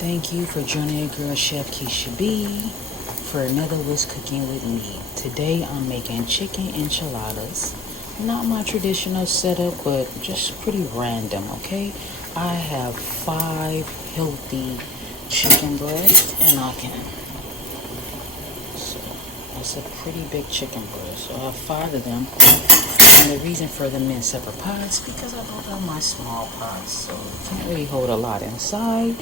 Thank you for joining your girl Chef Keisha B for another What's Cooking with Me. Today I'm making chicken enchiladas. Not my traditional setup, but just pretty random, okay? I have 5 healthy chicken breasts and I can. So that's a pretty big chicken breast. So I have 5 of them. And the reason for them in separate pots because I don't have my small pots, so can't really hold a lot inside.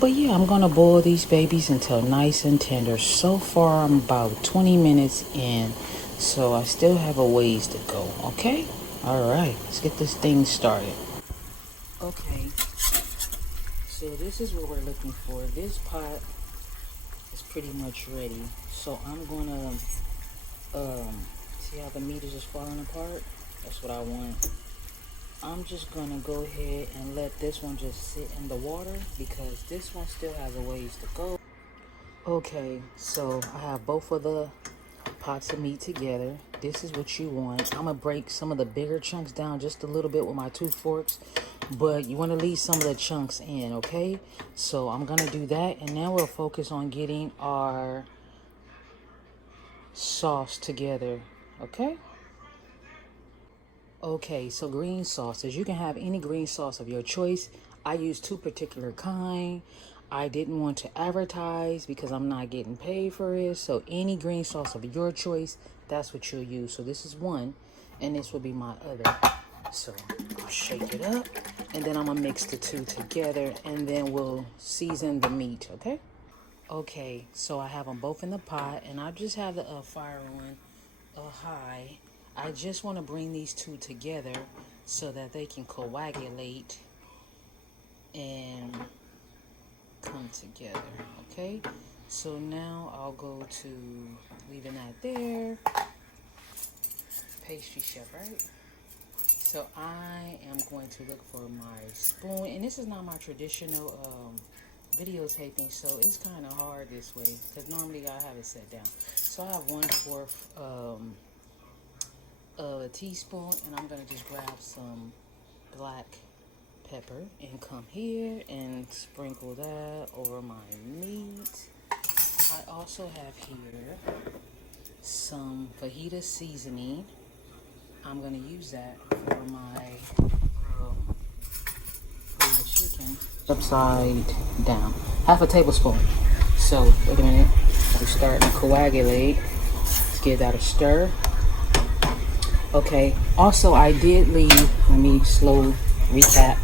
But yeah, I'm gonna boil these babies until nice and tender. So far, I'm about 20 minutes in, so I still have a ways to go. Okay, all right, let's get this thing started. Okay, so this is what we're looking for. This pot is pretty much ready, so I'm gonna see how the meat is just falling apart. That's what I want. I'm just gonna go ahead and let this one just sit in the water because this one still has a ways to go. Okay, so I have both of the pots of meat together. This is what you want. I'm gonna break some of the bigger chunks down just a little bit with my 2 forks, but you want to leave some of the chunks in, okay? So I'm gonna do that, and then we'll focus on getting our sauce together, okay? Okay, so green sauces. You can have any green sauce of your choice. I use 2 particular kind. I didn't want to advertise because I'm not getting paid for it. So any green sauce of your choice, that's what you'll use. So this is one, and this will be my other. So I'll shake it up, and then I'm gonna mix the two together, and then we'll season the meat, okay? Okay, so I have them both in the pot, and I just have the fire on high. I just want to bring these two together so that they can coagulate and come together, okay? So now I'll go to leaving that there. Pastry chef, right? So I am going to look for my spoon, and this is not my traditional videotaping, so it's kind of hard this way because normally I have it set down. So I have 1/4 of a teaspoon, and I'm gonna just grab some black pepper and come here and sprinkle that over my meat. I also have here some fajita seasoning. I'm gonna use that for my chicken. Upside down, 1/2 tablespoon. So wait a minute, we're starting to coagulate. Let's give that a stir. Okay, also I did leave, let me slow recap.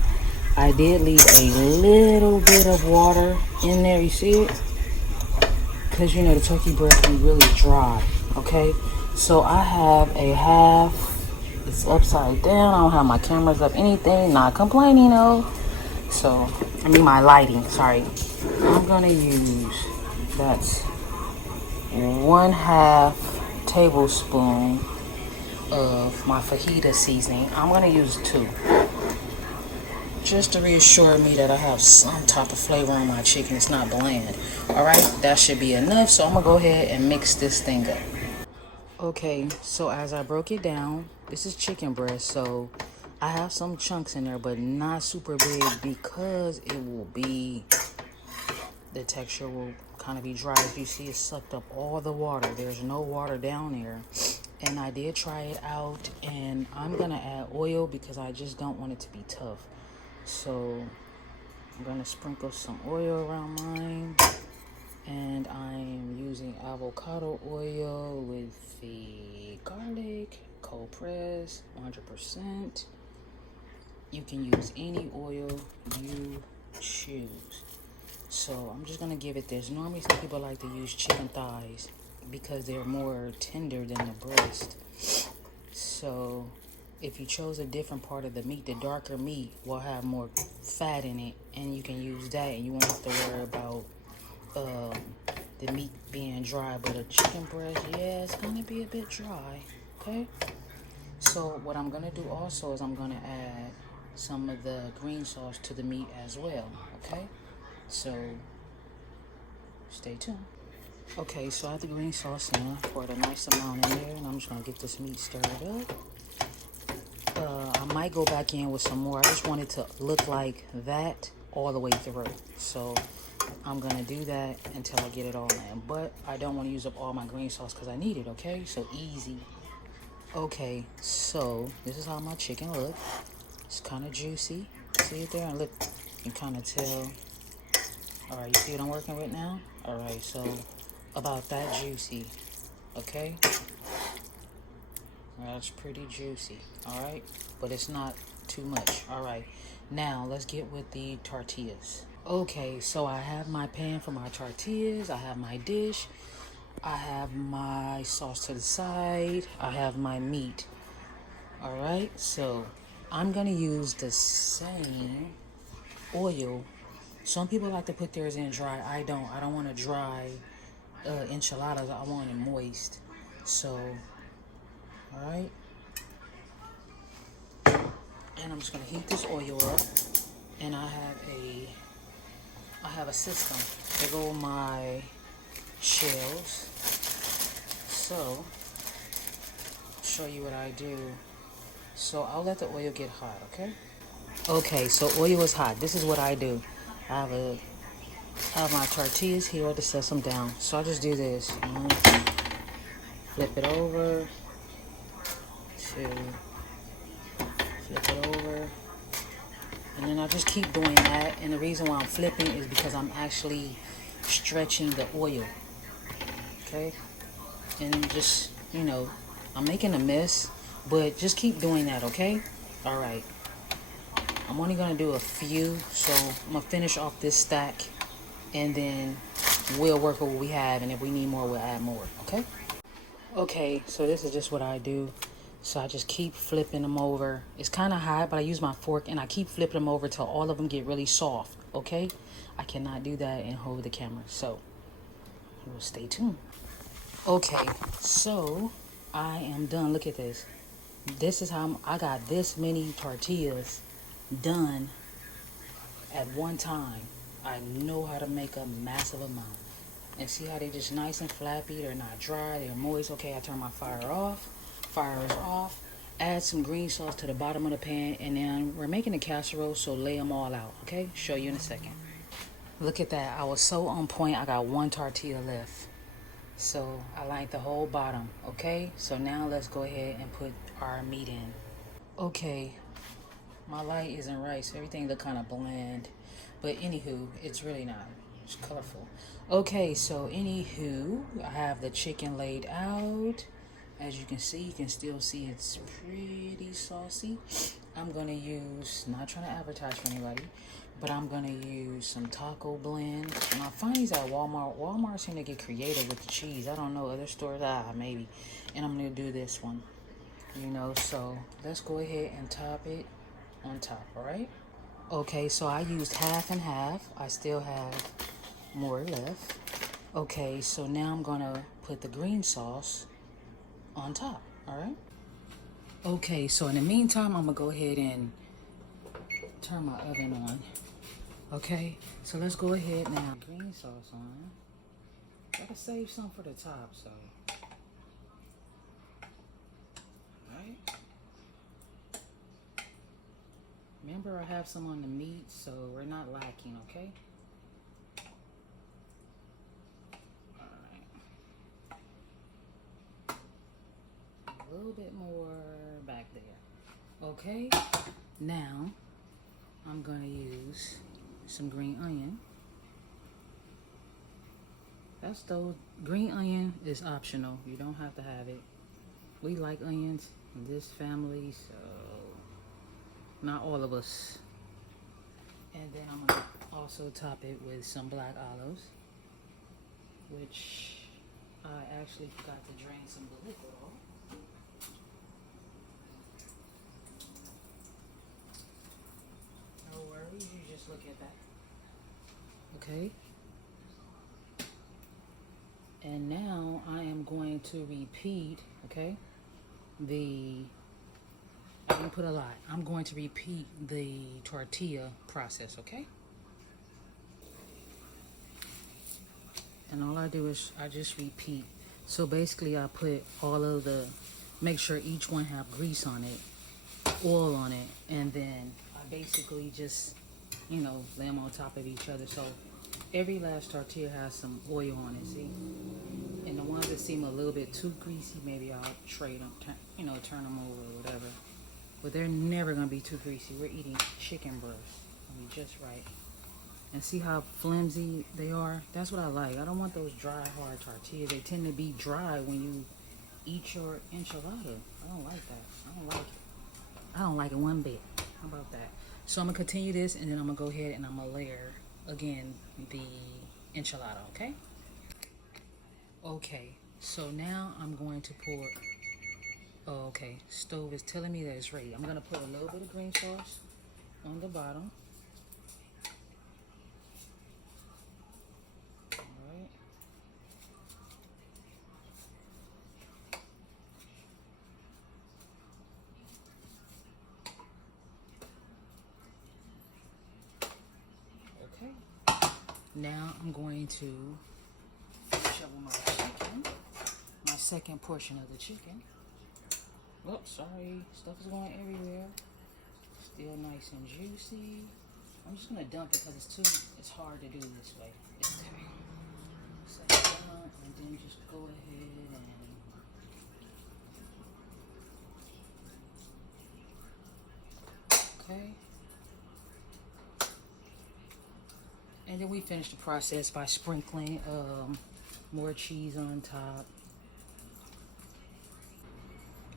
I did leave a little bit of water in there, you see it? Because you know the turkey breast can be really dry, okay? So I have a half, it's upside down, I don't have my cameras up, anything, not complaining though. So, I mean my lighting, sorry. I'm gonna use, that's 1/2 tablespoon of my fajita seasoning. I'm gonna use 2 just to reassure me that I have some type of flavor on my chicken. It's not bland. All right, that should be enough. So I'm gonna go ahead and mix this thing up. Okay, so as I broke it down, this is chicken breast, so I have some chunks in there, but not super big because it will be, the texture will kind of be dry. As you see, it sucked up all the water. There's no water down there. And I did try it out, and I'm gonna add oil because I just don't want it to be tough. So I'm gonna sprinkle some oil around mine, and I'm using avocado oil with the garlic, cold press, 100%. You can use any oil you choose. So I'm just gonna give it this. Normally some people like to use chicken thighs because they're more tender than the breast. So if you chose a different part of the meat, the darker meat will have more fat in it, and you can use that, and you won't have to worry about the meat being dry. But a chicken breast, yeah, it's gonna be a bit dry, okay? So what I'm gonna do also is I'm gonna add some of the green sauce to the meat as well, okay? So stay tuned. Okay, so I have the green sauce in, poured a nice amount in there, and I'm just gonna get this meat stirred up. I might go back in with some more. I just want it to look like that all the way through. So I'm gonna do that until I get it all in. But I don't want to use up all my green sauce because I need it, okay? So easy. Okay, so this is how my chicken look. It's kind of juicy. See it there? And look, you can kind of tell. All right, you see what I'm working with now? All right, so about that juicy, okay? That's pretty juicy, all right? But it's not too much, all right? Now, let's get with the tortillas. Okay, so I have my pan for my tortillas. I have my dish. I have my sauce to the side. I have my meat, all right? So I'm going to use the same oil. Some people like to put theirs in dry. I don't. I don't want to dry enchiladas. I want it moist. So, all right. And I'm just gonna heat this oil up. And I have a system to go my shells. So, I'll show you what I do. So I'll let the oil get hot. Okay. Okay. So oil is hot. This is what I do. I have my tortillas here to set them down. So I just do this. Flip it over. Flip it over. And then I just keep doing that. And the reason why I'm flipping is because I'm actually stretching the oil. Okay? And just, I'm making a mess. But just keep doing that, okay? Alright. I'm only going to do a few. So I'm going to finish off this stack. And then we'll work with what we have. And if we need more, we'll add more. Okay? Okay, so this is just what I do. So I just keep flipping them over. It's kind of hot, but I use my fork and I keep flipping them over till all of them get really soft. Okay? I cannot do that and hold the camera. So, you will stay tuned. Okay, so I am done. Look at this. This is how I got this many tortillas done at one time. I know how to make a massive amount. And see how they just nice and flappy. They're not dry. They're moist. Okay, I turn my fire off. Fire is off. Add some green sauce to the bottom of the pan. And then we're making a casserole, so lay them all out. Okay, show you in a second. Look at that. I was so on point. I got one tortilla left. So I like the whole bottom. Okay, so now let's go ahead and put our meat in. Okay, my light isn't right, so everything look kind of bland. But anywho, it's really not. It's colorful. Okay, so anywho, I have the chicken laid out. As you can see, you can still see it's pretty saucy. I'm going to use, not trying to advertise for anybody, but I'm going to use some taco blend. And I find these at Walmart. Walmart seem to get creative with the cheese. I don't know, other stores, maybe. And I'm going to do this one. So let's go ahead and top it on top, all right? Okay, so I used half and half. I still have more left. Okay, so now I'm going to put the green sauce on top, all right? Okay, so in the meantime, I'm going to go ahead and turn my oven on. Okay, so let's go ahead now. Green sauce on. Gotta save some for the top, so. Alright. Remember, I have some on the meat, so we're not lacking, okay? Alright. A little bit more back there. Okay, now I'm gonna use some green onion. That's those green onion is optional. You don't have to have it. We like onions in this family, so not all of us. And then I'm gonna also top it with some black olives, which I actually forgot to drain some of the liquid off. No worries, you just look at that. Okay. And now I am going to repeat, okay, I didn't put a lot. I'm going to repeat the tortilla process, okay? And all I do is I just repeat. So basically I put all of make sure each one have grease on it, oil on it, and then I basically just, lay them on top of each other. So Every last tortilla has some oil on it, see? And the ones that seem a little bit too greasy, maybe I'll trade them, turn them over or whatever. But they're never gonna be too greasy. We're eating chicken breast. It'll be just right. And see how flimsy they are? That's what I like. I don't want those dry, hard tortillas. They tend to be dry when you eat your enchilada. I don't like that. I don't like it. I don't like it one bit. How about that? So I'm gonna continue this, and then I'm gonna go ahead and I'm gonna layer again the enchilada. Okay. Okay. So now I'm going to pour. Oh, okay. Stove is telling me that it's ready. I'm gonna put a little bit of green sauce on the bottom. Now I'm going to shovel my chicken, my second portion of the chicken. Oh, sorry, stuff is going everywhere. Still nice and juicy. I'm just gonna dump it because it's hard to do this way. Okay. So dump, and then just go ahead and okay. And then we finish the process by sprinkling more cheese on top.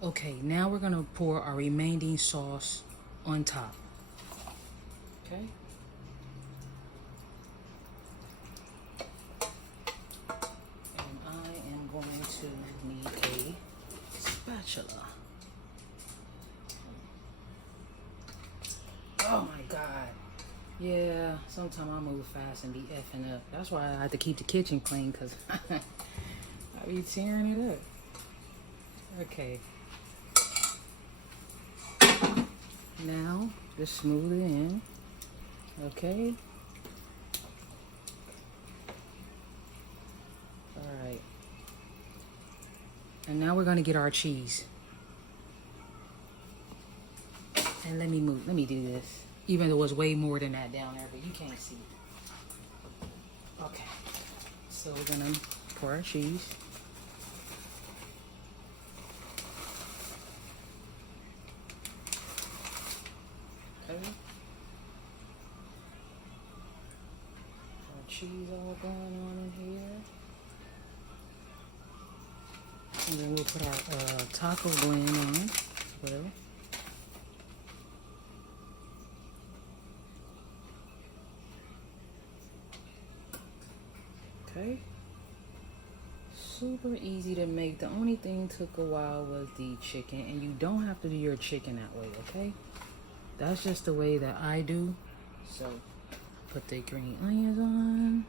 Okay, now we're gonna pour our remaining sauce on top. Okay. And I am going to need a spatula. Oh my God. Yeah, sometimes I move fast and be effing up. That's why I have to keep the kitchen clean, because I be tearing it up. Okay. Now, just smooth it in. Okay. Alright. And now we're going to get our cheese. And let me do this. Even though it was way more than that down there, but you can't see it. Okay. So we're gonna pour our cheese. Okay. Our cheese all going on in here. And then we'll put our taco blend on as well. Okay. Super easy to make. The only thing took a while was the chicken, and you don't have to do your chicken that way, okay? That's just the way that I do. So, put the green onions on.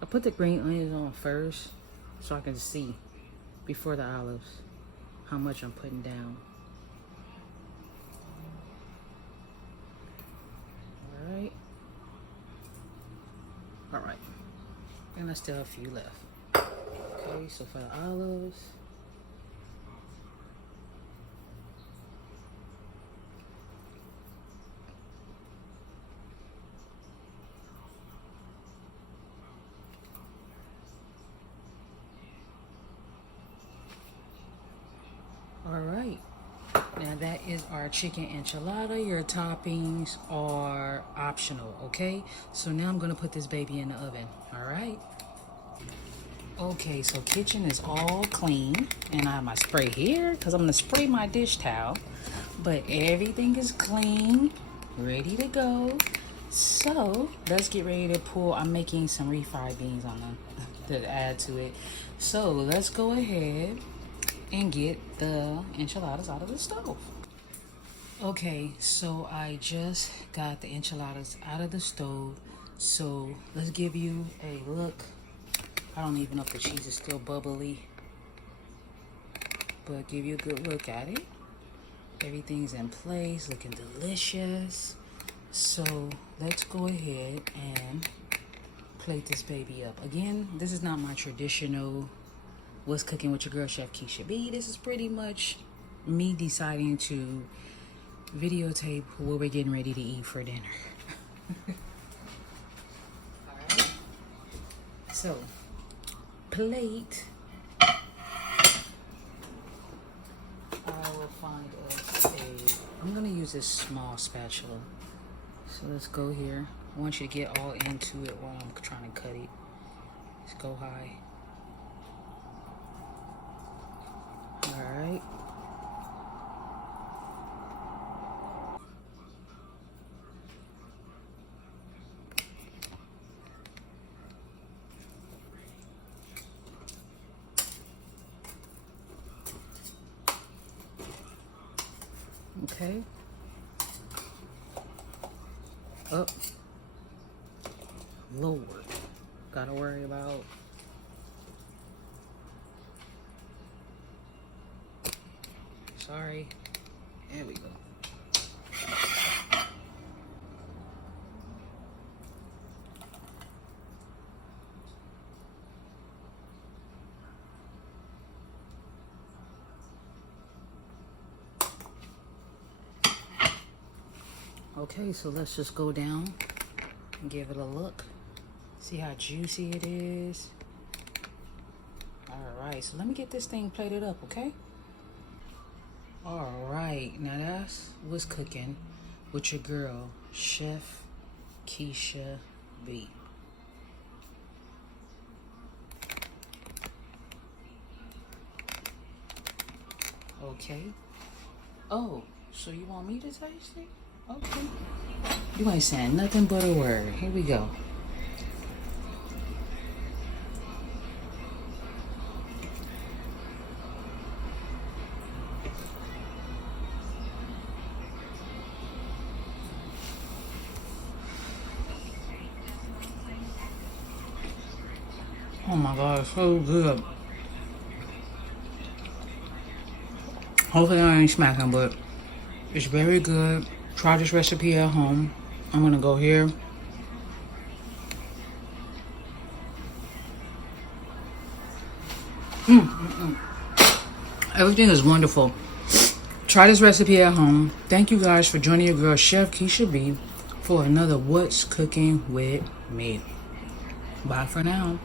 I put the green onions on first so I can see before the olives how much I'm putting down. Alright. Alright. And I still have a few left. Okay, so for the olives. Alright. Now that is our chicken enchilada. Your toppings are optional, okay? So now I'm gonna put this baby in the oven. Alright. Okay, so kitchen is all clean, and I have my spray here because I'm gonna spray my dish towel, but everything is clean, ready to go. So let's get ready to pull. I'm making some refried beans on them to add to it. So let's go ahead and get the enchiladas out of the stove. Okay, so I just got the enchiladas out of the stove. So let's give you a look. I don't even know if the cheese is still bubbly, but give you a good look at it. Everything's in place, looking delicious. So let's go ahead and plate this baby up. Again, this is not my traditional What's Cooking with Your Girl Chef Keisha B. This is pretty much me deciding to videotape what we're getting ready to eat for dinner. Alright, So, plate. I will find us I'm gonna use this small spatula. So let's go here. I want you to get all into it while I'm trying to cut it. Let's go high. Alright. Okay. Up. Lower. Gotta worry about. Sorry. There we go. Okay, so let's just go down and give it a look. See how juicy it is. Alright, so let me get this thing plated up, okay? Alright, now that's what's cooking with your girl, Chef Keisha B. Okay. Oh, so you want me to taste it? Okay. You ain't saying nothing but a word. Here we go. Oh my God, so good. Hopefully I ain't smacking, but it's very good. Try this recipe at home. I'm gonna go here. Everything is wonderful. Try this recipe at home. Thank you guys for joining your girl, Chef Keisha B, for another What's Cooking with Me. Bye for now.